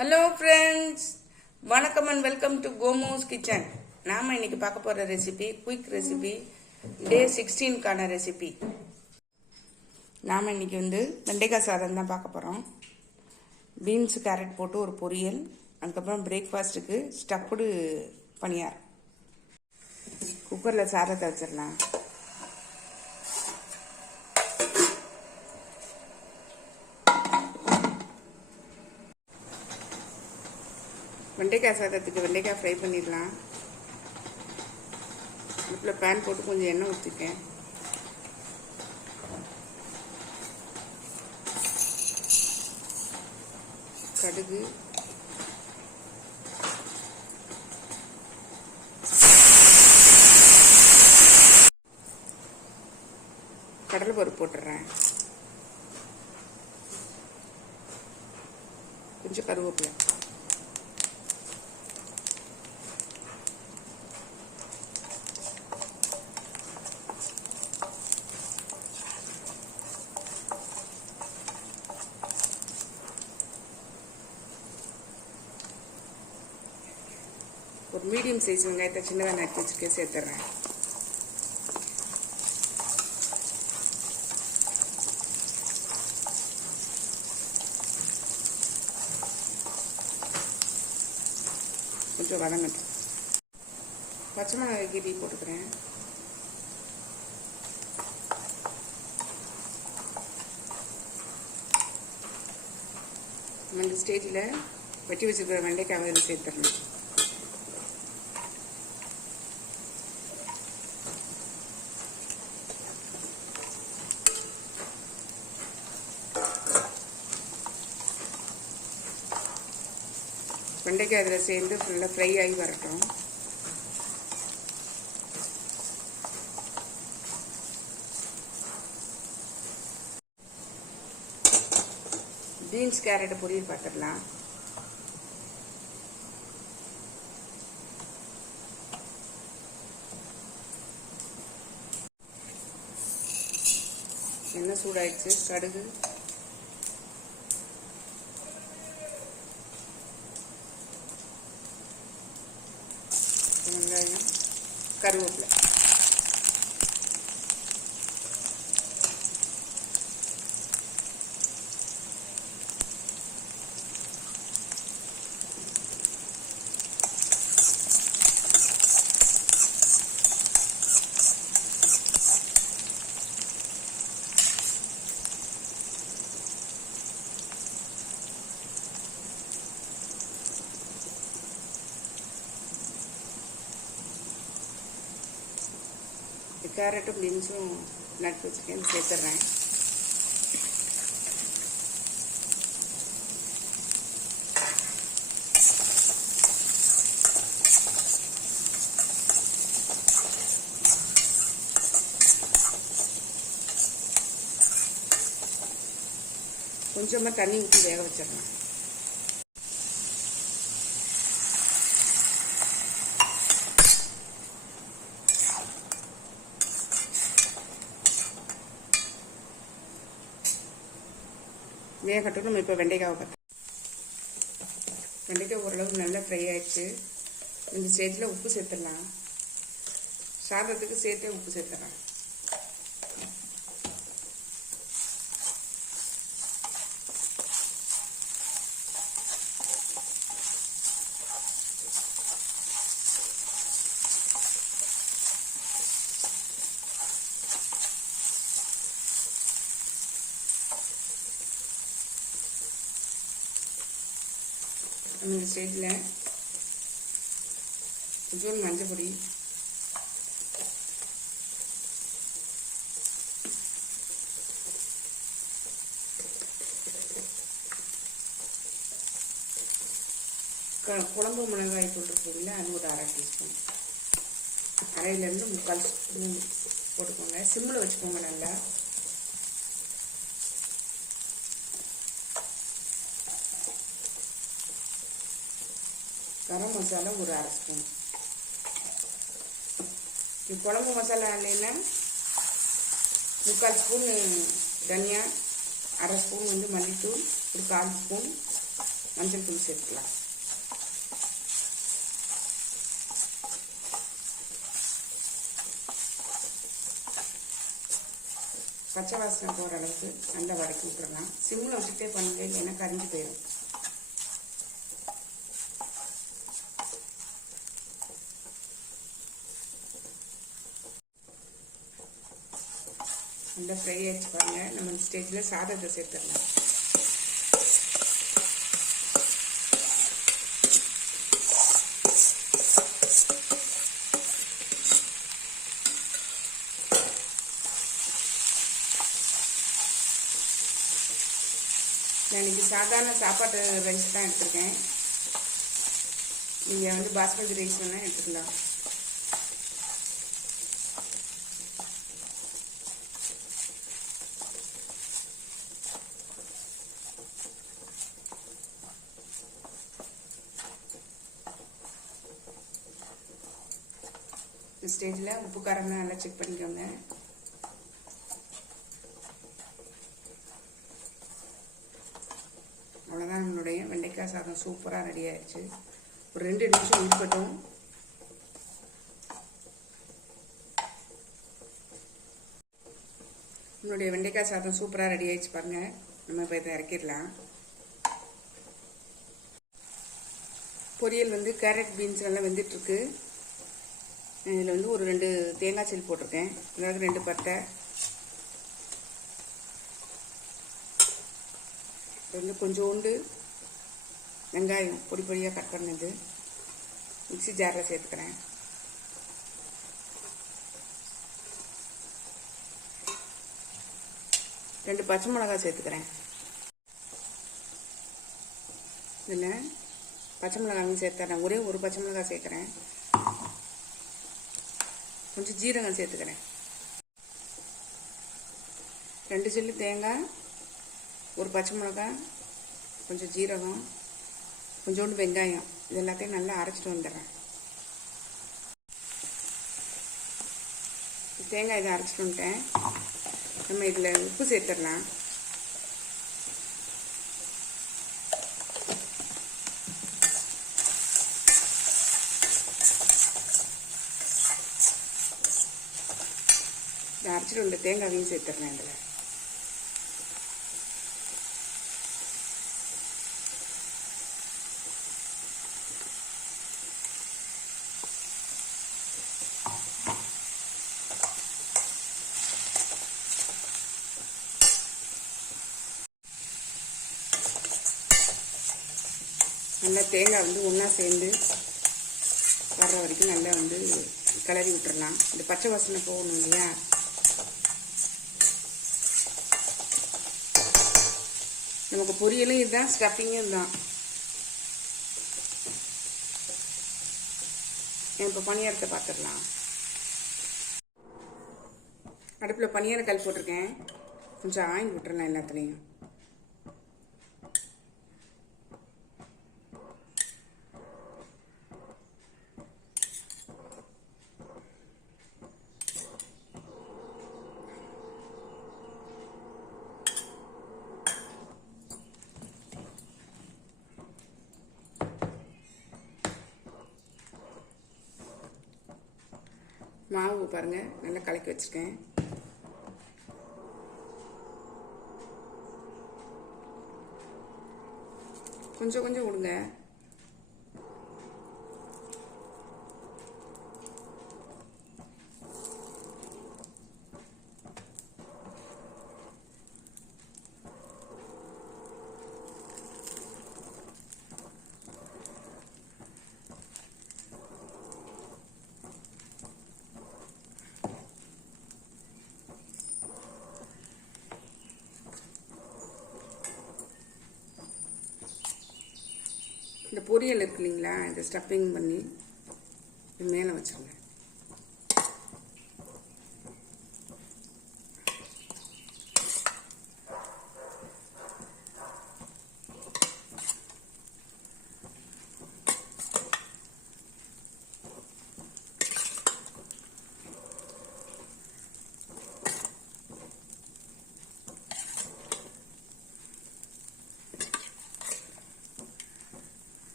Hello friends, வணக்கம் and welcome to கோமோஸ் kitchen. நாம் இன்னைக்கு பார்க்க போகிற ரெசிபி குயிக் ரெசிபி, டே 16க்கான ரெசிபி. நாம் இன்னைக்கு வெண்டைக்காய் சாதம் தான் பார்க்க போகிறோம். பீன்ஸ் கேரட் போட்டு ஒரு பொரியல், அதுக்கப்புறம் பிரேக்ஃபாஸ்ட்டுக்கு ஸ்டஃப்டு பனியார். குக்கரில் சாதத்தை வச்சிடலாம். வெண்டைக்காய் சாதத்துக்கு வெண்டைக்காய் ஃப்ரை பண்ணிடலாம். அடுப்பில் பேன் போட்டு கொஞ்சம் எண்ணெய் ஊற்றிருக்கேன். கடுகு, கடலைப்பருப்பு போட்டுடுறேன். கொஞ்சம் கருவேப்பிலை, ஒரு மீடியம் சைஸ் வெங்காயத்தை சின்னதாக நறுக்கி வச்சுருக்கேன், சேர்த்துட்றேன். கொஞ்சம் வதங்கட்டும். பச்சை மிளகாய் கீரி போட்டுக்கிறேன். இந்த ஸ்டேஜில் வெட்டி வச்சுருக்கிற வெண்டைக்காய் அதில் சேர்த்துறேன். வெண்டைக்காய் அதில் சேர்ந்து ஃபுல்லாக ஃப்ரை ஆகி வரட்டும். பீன்ஸ் கேரட் பொரியல் பார்த்துடலாம். எண்ணெய் சூடாயிடுச்சு. கடுகு, வெங்காயம், கருவேப்பிலை, கேரட்டும் பீன்ஸும் நட்டு வச்சுருக்கேன், சேர்த்துட்றேன். கொஞ்சமாக தண்ணி ஊற்றி வேக வச்சிடலாம். வேகட்டும். நம்ம இப்போ வெண்டைக்காவை பார்த்து, வெண்டைக்காய் ஓரளவுக்கு நல்லா ஃப்ரை ஆயிடுச்சு. இந்த ஸ்டேஜில் உப்பு சேர்த்துடலாம். சாதத்துக்கு சேர்த்தே உப்பு சேர்த்துறேன். இந்த ஸ்டேஜில் கொஞ்சோண்டு மஞ்சள் பொடி, குழம்பு மிளகாய் தூள் இருக்குங்களா, அது ஒரு 1/2 டீஸ்பூன், 1/2லேருந்து 3/4 ஸ்பூன் போட்டுக்கோங்க. சிம்மில் வச்சுக்கோங்க. நல்லா கரம் மசாலா ஒரு 1/2 ஸ்பூன். குழம்பு மசாலா இல்லைன்னா 3/4 ஸ்பூன் தனியா, 1/2 ஸ்பூன் மல்லித்தூள், ஒரு 1/4 ஸ்பூன் மஞ்சள் தூள் சேர்த்துக்கலாம். பச்சை வாசனை போகிற அளவுக்கு நல்லா வதக்கி விட்டுறலாம். சிம்மில் வச்சுட்டே பண்ணுங்க, இல்லைன்னா கரிஞ்சு போயிடும். நல்லா ஃப்ரை ஆகிடுச்சு பாருங்கள். நம்ம இந்த ஸ்டேஜில் சாதத்தை சேர்த்துடலாம். நான் இன்றைக்கி சாதாரண சாப்பாட்டு ரைஸ் தான் எடுத்துருக்கேன். நீங்கள் வந்து பாஸ்மதி ரைஸ் வேணால் எடுத்துக்கலாம். இந்த ஸ்டேஜில் உப்பு காரம்லாம் நல்லா செக் பண்ணிக்கோங்க. அவ்வளோதான், நம்மளுடைய வெண்டைக்காய் சாதம் சூப்பராக ரெடி ஆயிடுச்சு. ஒரு 2 நிமிஷம் இருக்கட்டும். நம்மளுடைய வெண்டைக்காய் சாதம் சூப்பராக ரெடி ஆயிடுச்சு பாருங்கள். நம்ம இப்போ இதை இறக்கிடலாம். பொரியல் வந்து கேரட் பீன்ஸ் எல்லாம் வெந்துட்டுருக்கு. இதில் வந்து ஒரு 2 தேங்காய் சீல் போட்டிருக்கேன். அதாவது 2 பட்டை, கொஞ்சோண்டு வெங்காயம் பொடி பொடியாக கட் பண்ணது மிக்ஸி ஜாரில் சேர்த்துக்கிறேன். ரெண்டு பச்சை மிளகாய் சேர்த்துக்கிறேன். இதில் பச்சை மிளகாயும் சேர்த்துறேன். ஒரே ஒரு பச்சை மிளகாய் சேர்க்குறேன். கொஞ்சம் ஜீரகம் சேர்த்துக்கிறேன். 2 சில்லு தேங்காய், ஒரு பச்சை மிளகாய், கொஞ்சம் ஜீரகம், கொஞ்சோண்டு வெங்காயம், இது எல்லாத்தையும் நல்லா அரைச்சிட்டு வந்துடுறேன். தேங்காய் இதை அரைச்சிட்டு வந்துட்டேன். நம்ம இதில் உப்பு சேர்த்துடலாம். இதை அரைச்சிட்டு வந்த தேங்காயையும் சேர்த்துடுறேன். இதில் நல்லா தேங்காய் வந்து ஒன்றா சேர்ந்து வர்ற வரைக்கும் நல்லா வந்து கிளறி விட்டுறலாம். இந்த பச்சை வாசனை போகணும் இல்லையா. நமக்கு பொரியலும் இதுதான், ஸ்டஃபிங்கும் இதுதான். இப்போ பணியாரத்தை பார்த்துடலாம். அடுப்பில் பணியார கல் போட்டிருக்கேன். கொஞ்சம் ஆயில் விட்டுறலாம் எல்லாத்துலேயும். மாவு பாருங்கள், நல்லா கலக்கி வச்சுருக்கேன். கொஞ்சம் கொஞ்சம் விடுங்க. இந்த பொரியல் இருக்கு இல்லைங்களா, இதை ஸ்டஃபிங் பண்ணி மேலே வச்சுருங்க.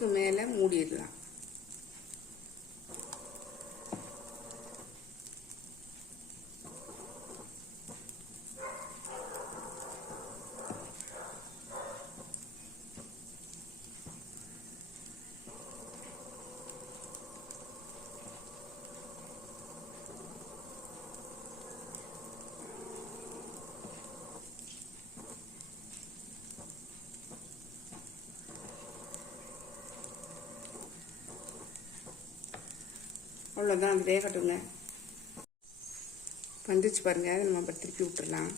இதுக்கு மேலே மூடிடலாம். அவ்வளோதான், அது வேகட்டுங்க. வந்துச்சு பாருங்க, நம்ம அப்புறம் திருப்பி விட்டுடலாம்.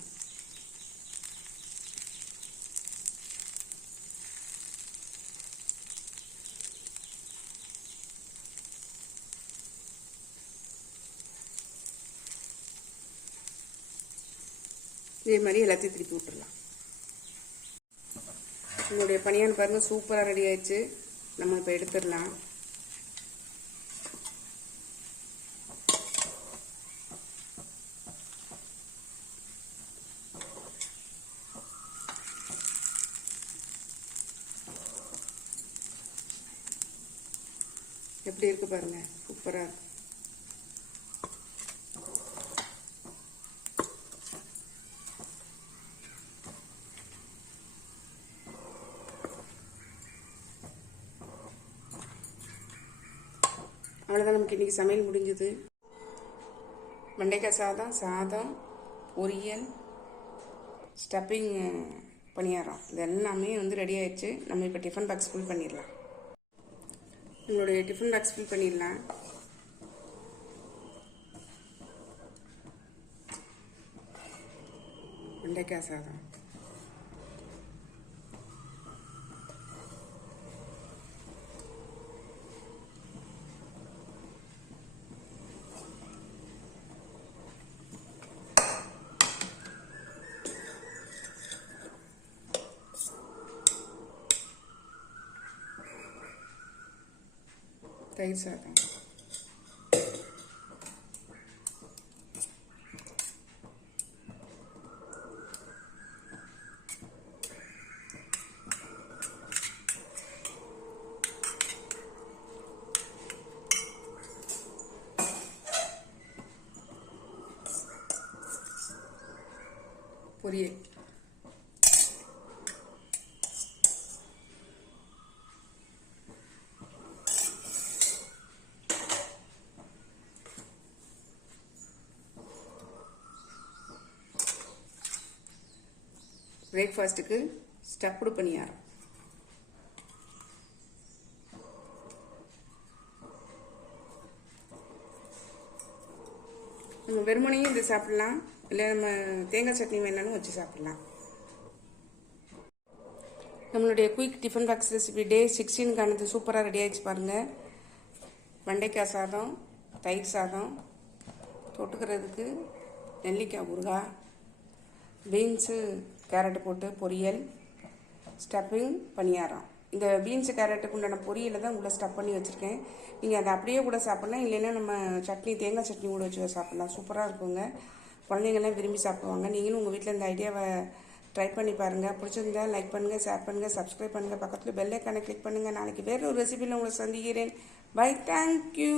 இதே மாதிரி எல்லாத்தையும் திருப்பி விட்டுடலாம். உங்களுடைய பனியான் பாருங்கள் சூப்பராக ரெடி ஆயிடுச்சு. நம்ம இப்போ எடுத்துடலாம். எப்படி இருக்கு பாருங்க, சூப்பராக இருக்கு. அவ்வளோதான், நமக்கு இன்றைக்கி சமையல் முடிஞ்சுது. வெண்டைக்காய் சாதம், பொரியல், ஸ்டப்பிங் பணியாரம், இது எல்லாமே வந்து ரெடி ஆயிடுச்சு. நம்ம இப்போ டிஃபன் பாக்ஸ் ஃபில் பண்ணிடலாம். உங்களுடைய டிஃபன் பாக்ஸ் ஃபில் பண்ணிடலாம். வெண்டைக்காய் சாதம், தயிர் சாதம், பொரியல், பிரேக்ஃபாஸ்ட்டுக்கு ஸ்டஃப்டு பணியாரம். நம்ம வெறுமனையும் இது சாப்பிடலாம், இல்லை நம்ம தேங்காய் சட்னி வேணாலும் வச்சு சாப்பிடலாம். நம்மளுடைய குயிக் டிஃபன் பாக்ஸ் ரெசிபி டே 16க்கானது சூப்பராக ரெடி ஆகிடுச்சு பாருங்கள். வெண்டைக்காய் சாதம், தயிர் சாதம், தொட்டுக்கிறதுக்கு நெல்லிக்காய் ஊறுகாய், பீன்ஸு கேரட்டு போட்டு பொரியல், ஸ்டப்பிங் பணியாரம். இந்த பீன்ஸு கேரட்டுக்கு உண்டான பொரியலை தான் உள்ள ஸ்டப் பண்ணி வச்சுருக்கேன். நீங்கள் அதை அப்படியே கூட சாப்பிட்லாம், இல்லைன்னா நம்ம சட்னி தேங்காய் சட்னி கூட வச்சு சாப்பிட்லாம். சூப்பராக இருக்குங்க, குழந்தைங்கள்லாம் விரும்பி சாப்பிடுவாங்க. நீங்களும் உங்கள் வீட்டில் இந்த ஐடியாவை ட்ரை பண்ணி பாருங்கள். பிடிச்சிருந்தா லைக் பண்ணுங்கள், ஷேர் பண்ணுங்கள், சப்ஸ்கிரைப் பண்ணுங்கள், பக்கத்தில் பெல் ஐக்கானை கிளிக் பண்ணுங்கள். நாளைக்கு வேறு ஒரு ரெசிபியில் உங்களை சந்திக்கிறேன். Bye, thank you.